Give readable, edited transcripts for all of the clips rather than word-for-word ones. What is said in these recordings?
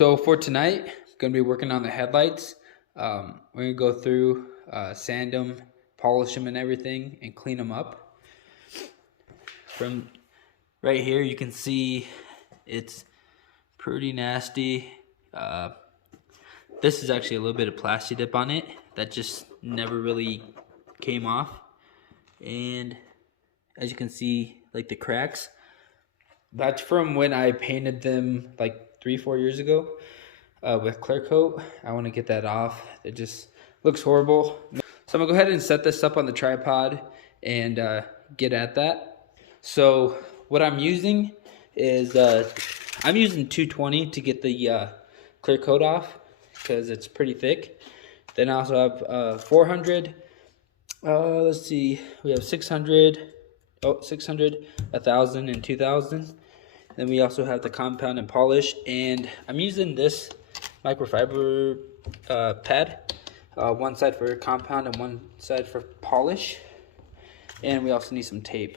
So for tonight, I'm gonna be working on the headlights. We're gonna go through, sand them, polish them and everything, and clean them up. From right here, you can see it's pretty nasty. Uh, this is actually a little bit of plasti dip on it that just never really came off. And as you can see, like the cracks, that's from when I painted them like 3-4 years ago. With clear coat. I want to get that off. It just looks horrible. So I'm gonna go ahead and set this up on the tripod and get at that. So what I'm using is I'm using 220 to get the clear coat off because it's pretty thick. Then I also have 400. Let's see, we have 600. 600, 1,000, and 2,000. Then we also have the compound and polish, and I'm using this microfiber pad, one side for compound and one side for polish, and we also need some tape.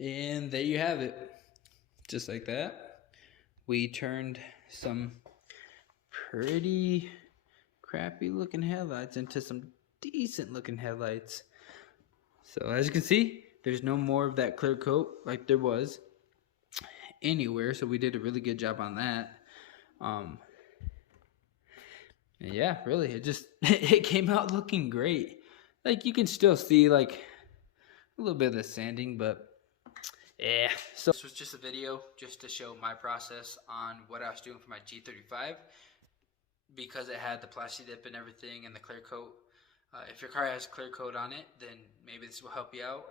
And there you have it. Just like that, we turned some pretty crappy looking headlights into some decent looking headlights. So as you can see, there's no more of that clear coat like there was anywhere, so we did a really good job on that. And yeah, really, it just it came out looking great. Like you can still see like a little bit of the sanding, but yeah. So this was just a video just to show my process on what I was doing for my G35 because it had the plasti dip and everything and the clear coat. If your car has clear coat on it, then maybe this will help you out.